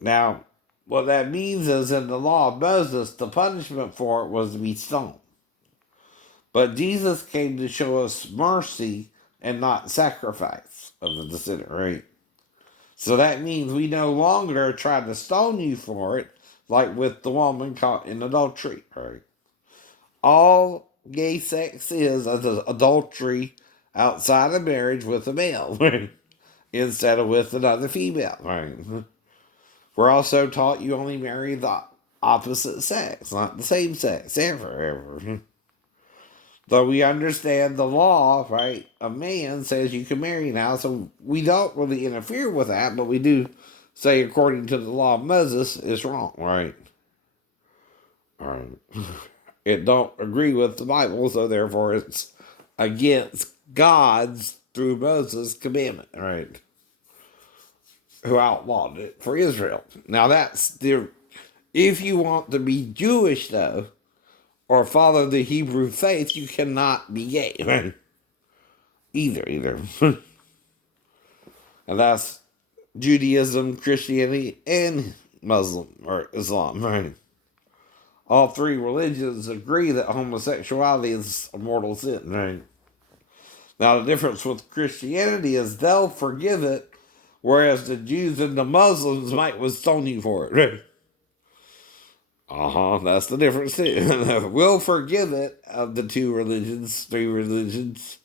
Now, what that means is in the law of Moses, the punishment for it was to be stoned. But Jesus came to show us mercy and not sacrifice of the sinner, right? So that means we no longer try to stone you for it, like with the woman caught in adultery, right? All gay sex is adultery outside of marriage with a male, right? Instead of with another female, right? We're also taught you only marry the opposite sex, not the same sex, ever. Though we understand the law, right? A man says you can marry now, so we don't really interfere with that, but we do say, according to the law of Moses, it's wrong, right? All right. It don't agree with the Bible, so therefore it's against God's, through Moses, commandment, right? Who outlawed it for Israel. Now that's the, if you want to be Jewish though, or follow the Hebrew faith, you cannot be gay, right? Either. And that's Judaism, Christianity, and Muslim or Islam, right? All three religions agree that homosexuality is a mortal sin, right? Now, the difference with Christianity is they'll forgive it, whereas the Jews and the Muslims might stone you for it, right? That's the difference too. We'll forgive it of the two religions, three religions,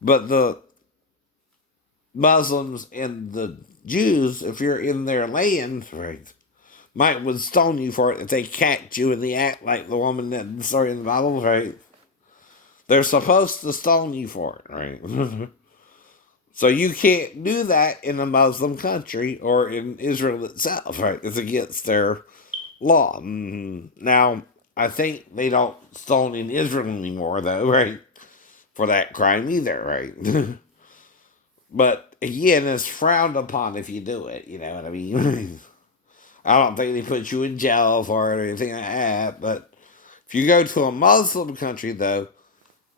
but the Muslims and the Jews, if you're in their land, right, might would stone you for it if they catch you in the act, like the woman that the story in the Bible, right? They're supposed to stone you for it, right? So you can't do that in a Muslim country or in Israel itself, right? It's against their law. Now, I think they don't stone in Israel anymore, though, right? For that crime either, right? But again, it's frowned upon if you do it, you know what I mean? I don't think they put you in jail for it or anything like that, but if you go to a Muslim country, though,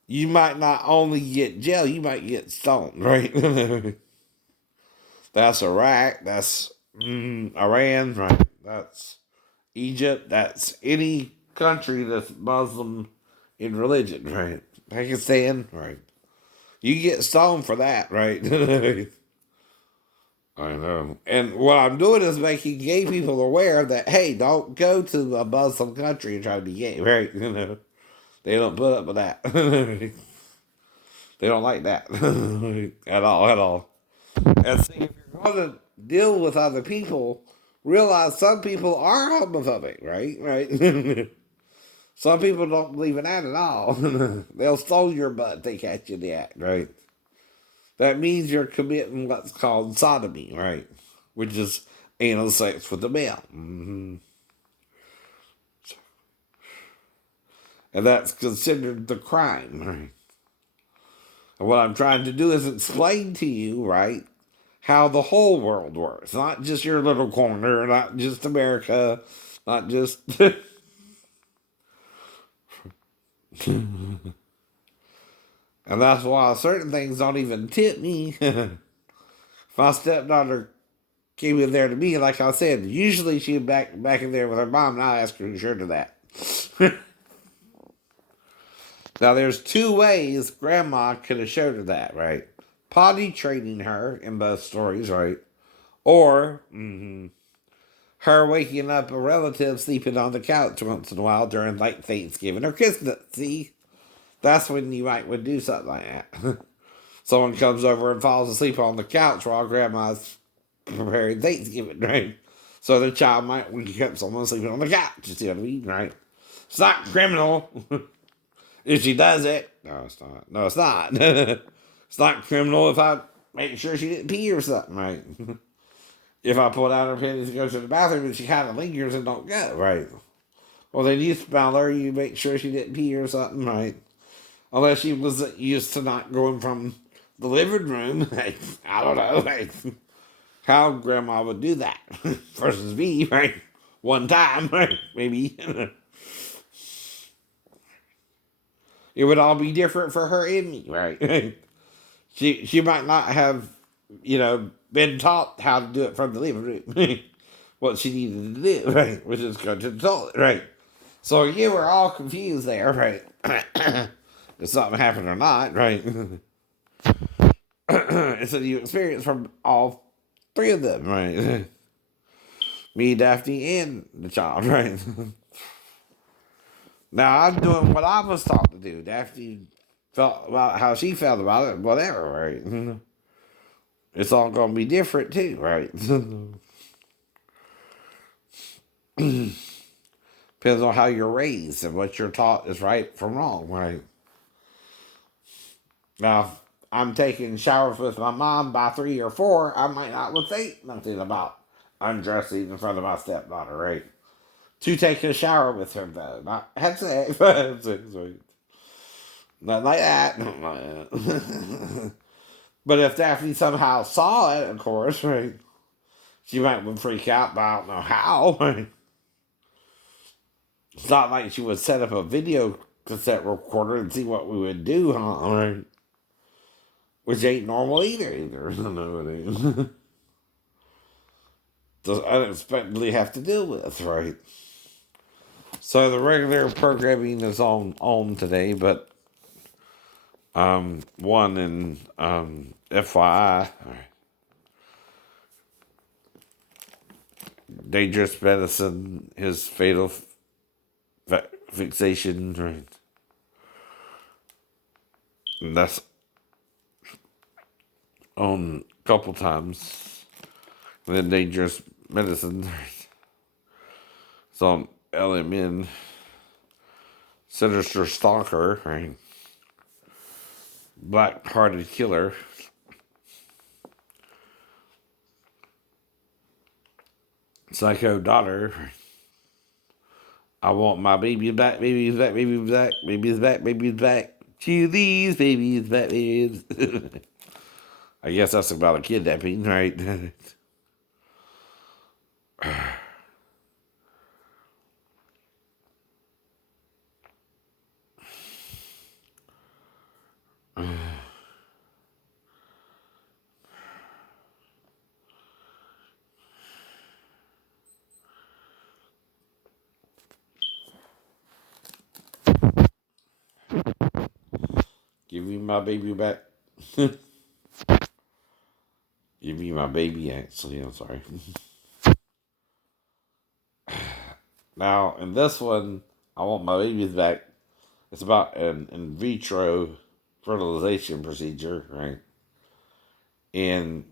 you might not only get jail, you might get stoned, right? That's Iraq, that's Iran, right? That's Egypt, that's any country that's Muslim in religion, right? Pakistan, right? You get stoned for that, right? I know. And what I'm doing is making gay people aware that, hey, don't go to a Muslim country and try to be gay, right? They don't put up with that. They don't like that at all. And see, if you're going to deal with other people, realize some people are homophobic, right? Right. Some people don't believe in that at all. They'll stole your butt if they catch you in the act, right? That means you're committing what's called sodomy, right? Which is anal sex with a male. And that's considered the crime, right? And what I'm trying to do is explain to you, right, how the whole world works. Not just your little corner, not just America, not just. And that's why certain things don't even tip me. If my stepdaughter came in there to me, like I said, usually she'd back in there with her mom, and I ask her to sure to that. Now, there's two ways Grandma could have showed her that, right? Potty training her in both stories, right? Or her waking up a relative sleeping on the couch once in a while during like Thanksgiving or Christmas. See, that's when you might would do something like that. Someone comes over and falls asleep on the couch while Grandma's preparing Thanksgiving, right? So the child might wake up someone sleeping on the couch. You see what I mean, right? It's not criminal. If she does it, no, it's not. No, it's not. It's not criminal if I make sure she didn't pee or something, right? If I pull out her panties and go to the bathroom and she kind of lingers and don't go, right? Well, then you smell her, you make sure she didn't pee or something, right? Unless she was used to not going from the living room. I don't know, right? How Grandma would do that versus me, right? One time, right? Maybe. It would all be different for her and me, right? She might not have, been taught how to do it from the living room. what she needed to do, right? Which is go to the toilet, right? So you were all confused there, right? If something happened or not, right? And so you experienced from all three of them, right? Me, Daphne, and the child, right? Now I'm doing what I was taught to do. Daphne felt about how she felt about it, whatever, right? It's all gonna be different too, right? Depends on how you're raised and what you're taught is right from wrong, right? Now, if I'm taking showers with my mom by 3 or 4, I might not would think nothing about undressing in front of my stepdaughter, right? To take a shower with her, though. Not have sex. Not like that. Not like that. But if Daphne somehow saw it, of course, right? She might would freak out, but I don't know how. Right? It's not like she would set up a video cassette recorder and see what we would do, huh? Right? Which ain't normal either. No, it ain't. Does unexpectedly have to deal with, right? So the regular programming is on today, but one in FYI, dangerous medicine is fatal fixation, right? And that's on a couple times. And then dangerous medicine, right? It's on LMN, sinister stalker, right? Black-hearted killer. Psycho daughter. I want my baby back, baby's back, baby's back, baby's back, baby's back. To these babies back, babies. I guess that's about a kidnapping, right? Give me my baby back. Give me my baby, actually. I'm sorry. Now, in this one, I want my babies back. It's about an in vitro fertilization procedure, right? And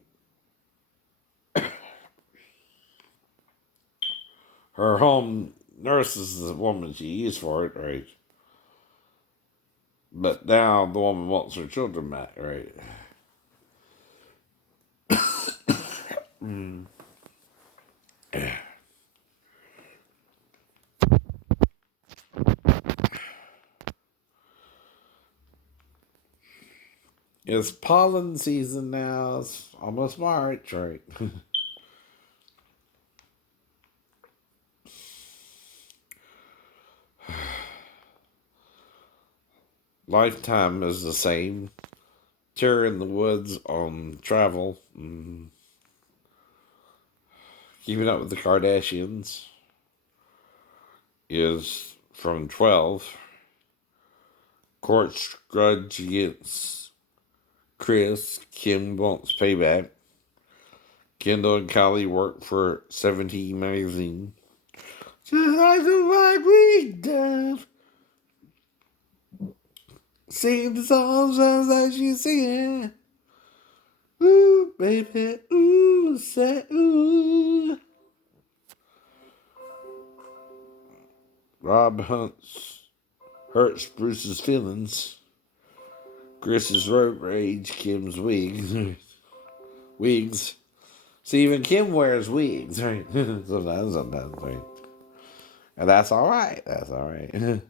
her home nurse is the woman she used for it, right? But now the woman wants her children back, right? It's pollen season now. It's almost March, right? Lifetime is the same. Terror in the Woods on travel. Keeping Up with the Kardashians is from 12. Court grudge against Chris. Kim wants payback. Kendall and Kylie work for 17 magazine. Just like the vibe we done. Sing the songs just like you sing. Ooh, baby, ooh, say ooh. Rob hurts Bruce's feelings. Chris's road rage, Kim's wigs. Wigs. See, even Kim wears wigs, right? sometimes, right? And that's all right. That's all right.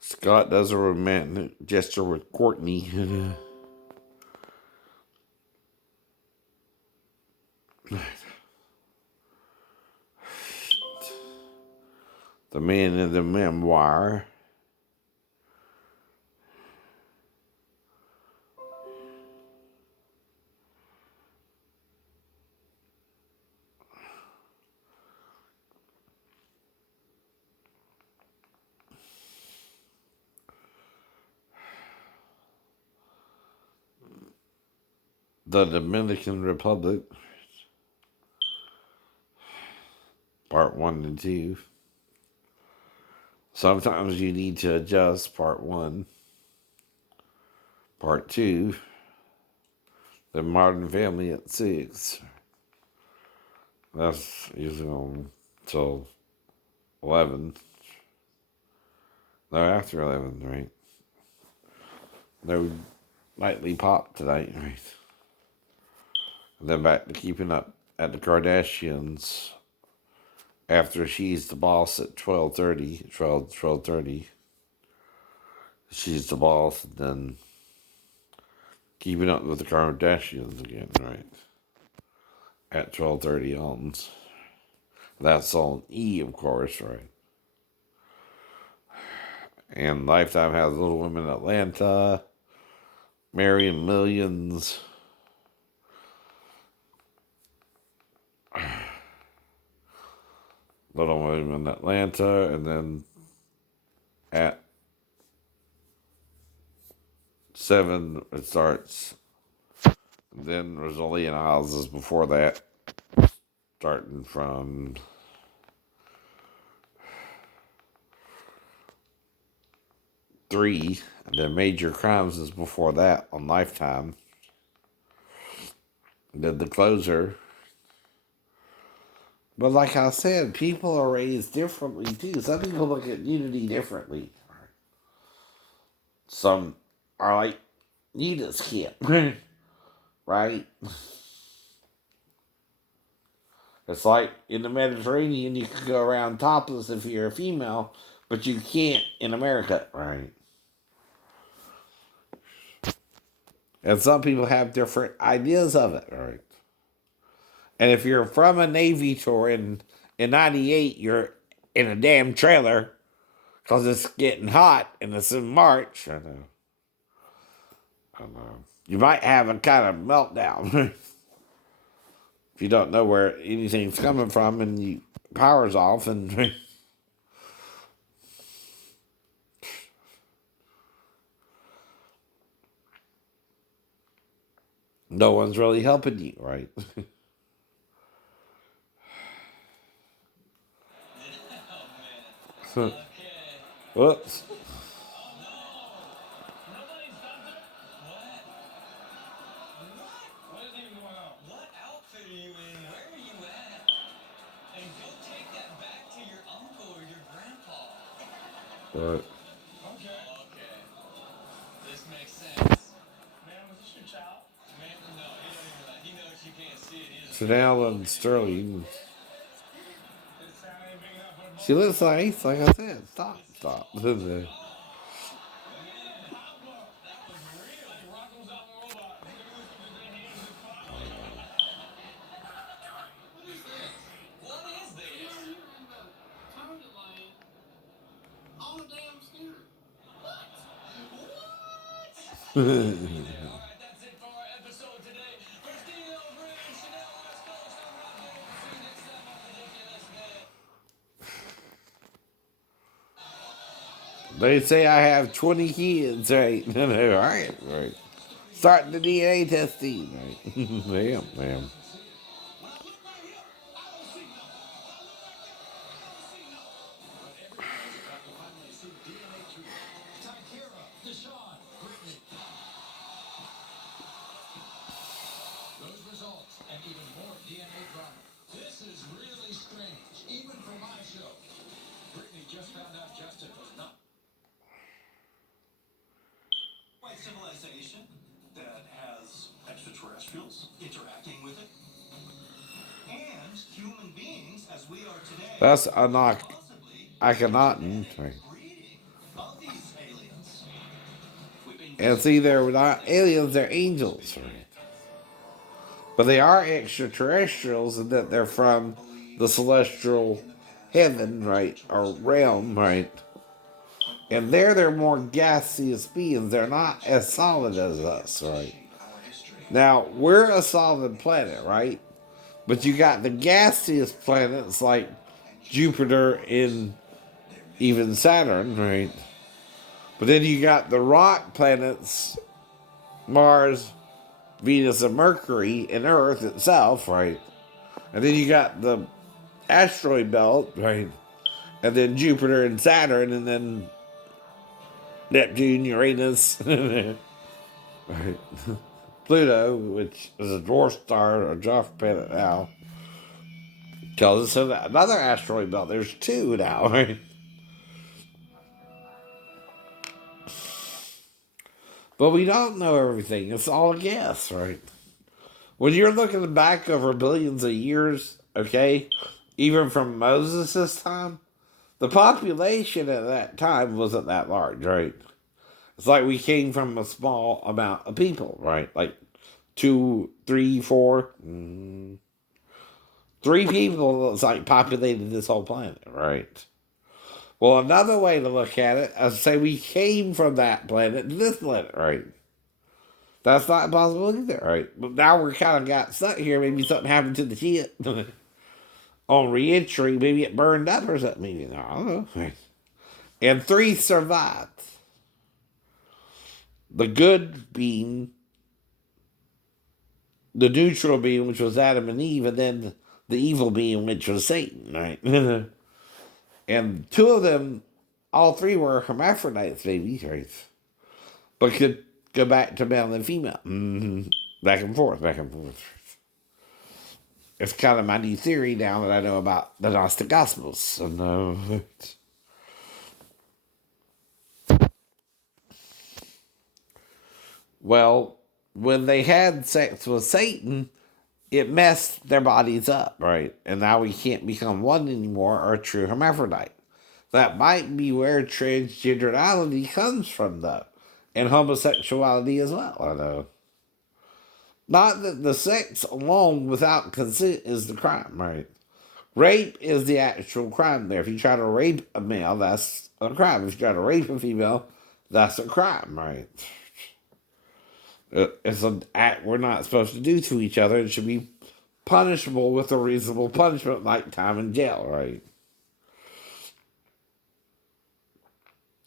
Scott does a romantic gesture with Courtney. The man in the memoir. the Dominican Republic, part 1 and 2. Sometimes you need to adjust part 1, part 2, the Modern Family at 6. That's usually on till 11. No, after 11, right? No nightly pop tonight, right? And then back to Keeping Up at the Kardashians after She's the Boss at 12:30. She's the Boss, and then Keeping Up with the Kardashians again, right? At 12:30 on. That's on E, of course, right? And Lifetime has Little Women in Atlanta, Marrying Millions, Little Women in Atlanta, and then at 7 it starts. Then Rosalia houses before that, starting from 3. And then Major Crimes is before that on Lifetime. And then The Closer. But like I said, people are raised differently too. Some people look at nudity differently. Some are like, nudist kid, right? It's like in the Mediterranean, you can go around topless if you're a female, but you can't in America, right? And some people have different ideas of it, right? And if you're from a Navy tour in 98, you're in a damn trailer because it's getting hot and it's in March. I know. You might have a kind of meltdown if you don't know where anything's coming from and you power's off and no one's really helping you, right? Whoops. But This makes sense. Man, was this your child? Man, no, he knows you can't see it. Chanel and Sterling. This sound ain't big enough for She both. looks nice, like I said. Stop. What is this? On the damn scooter. Alright, that's it for our episode today. For Steve Green, Chanel West Coast, I'm Roger. We'll see you next time on Ridiculous Day. They say I have 20 kids, right? Right. Starting the DNA testing, right? Damn. Those results and even more DNA drama. This is really strange, even for my show. Brittany just found out Justin was not white civilization that has extraterrestrials interacting with it, and human beings as we are today. That's Anak Possibly Akhenaten. Right. breeding of these aliens. And see, they're not aliens, they're angels, right? But they are extraterrestrials in that they're from the celestial heaven, right? Or realm, right? And they're more gaseous beings. They're not as solid as us, right? Now, we're a solid planet, right? But you got the gaseous planets like Jupiter and even Saturn, right? But then you got the rock planets, Mars, Venus and Mercury and Earth itself, right? And then you got the asteroid belt, right? And then Jupiter and Saturn, and then Neptune, Uranus, right? Pluto, which is a dwarf star or dwarf planet now, tells us another asteroid belt. There's two now, right? But we don't know everything. It's all a guess, right? When you're looking back over billions of years, okay, even from Moses' time, the population at that time wasn't that large, right? It's like we came from a small amount of people, right? Like two, three, four, three people. It's like populated this whole planet, right? Well, another way to look at it is say we came from that planet to this planet, right? That's not impossible either, right? But now we're kind of got stuck here. Maybe something happened to the ship on reentry. Maybe it burned up or something. Maybe I don't know. Right? And three survived. The good being, the neutral being, which was Adam and Eve, and then the evil being, which was Satan, right? And two of them, all three were hermaphrodites, babies, right? But could go back to male and female. Back and forth, back and forth. It's kind of my new theory now that I know about the Gnostic Gospels. So, well, when they had sex with Satan, it messed their bodies up, right? And now we can't become one anymore or a true hermaphrodite. That might be where transgenderality comes from, though. And homosexuality as well, I know. Not that the sex alone without consent is the crime, right? Rape is the actual crime there. If you try to rape a male, that's a crime. If you try to rape a female, that's a crime, right? It's an act we're not supposed to do to each other. It should be punishable with a reasonable punishment like time in jail, right?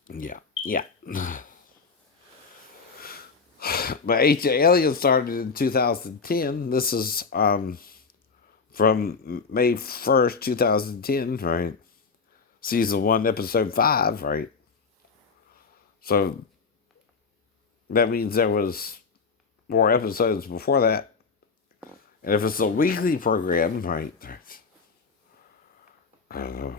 Yeah. But Ancient Aliens started in 2010. This is from May 1st, 2010, right? Season 1, Episode 5, right? So that means there was more episodes before that. And if it's a weekly program, right? I don't know.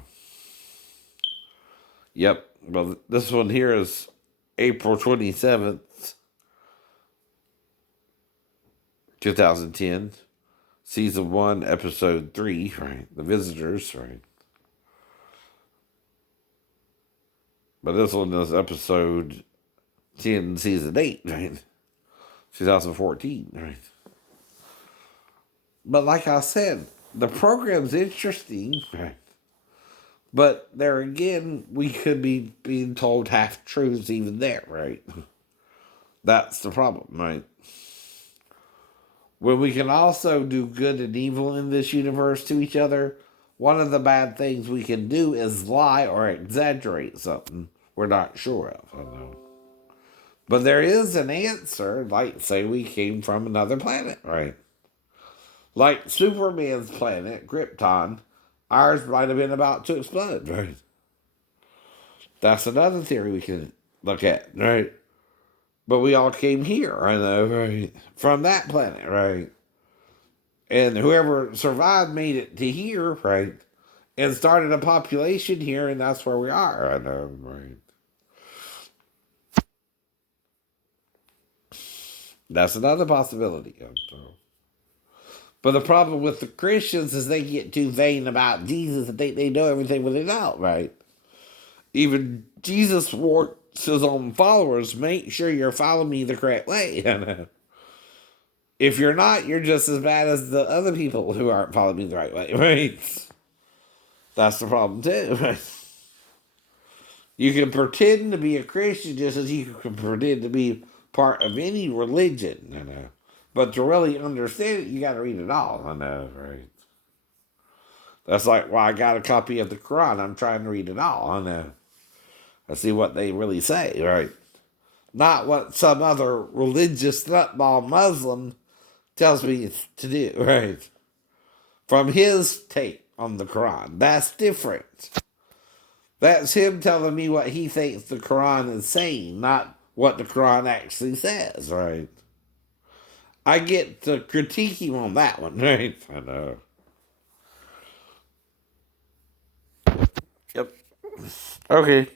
Yep. Well, this one here is April 27th, 2010. Season 1, Episode 3, right? The Visitors, right? But this one is Episode 10, Season 8, right? 2014, right? But like I said, the program's interesting, right? But there again, we could be being told half truths even there, right? That's the problem, right? When we can also do good and evil in this universe to each other, one of the bad things we can do is lie or exaggerate something we're not sure of. I know. But there is an answer, like, say, we came from another planet, right? Like Superman's planet, Krypton, ours might have been about to explode, right? That's another theory we can look at, right? But we all came here, I know, right? From that planet, right? And whoever survived made it to here, right? And started a population here, and that's where we are, I know, right? That's another possibility. But the problem with the Christians is they get too vain about Jesus and think they know everything when they don't, right? Even Jesus warns his own followers, make sure you're following me the correct way. If you're not, you're just as bad as the other people who aren't following me the right way, right? That's the problem too, right? You can pretend to be a Christian just as you can pretend to be part of any religion, But to really understand it, you got to read it all, right? That's like why I got a copy of the Quran. I'm trying to read it all, I see what they really say, right? Not what some other religious nutball Muslim tells me to do, right? From his take on the Quran. That's different. That's him telling me what he thinks the Quran is saying, not what the Quran actually says, right? I get to critique him on that one, right? I know. Yep. Okay.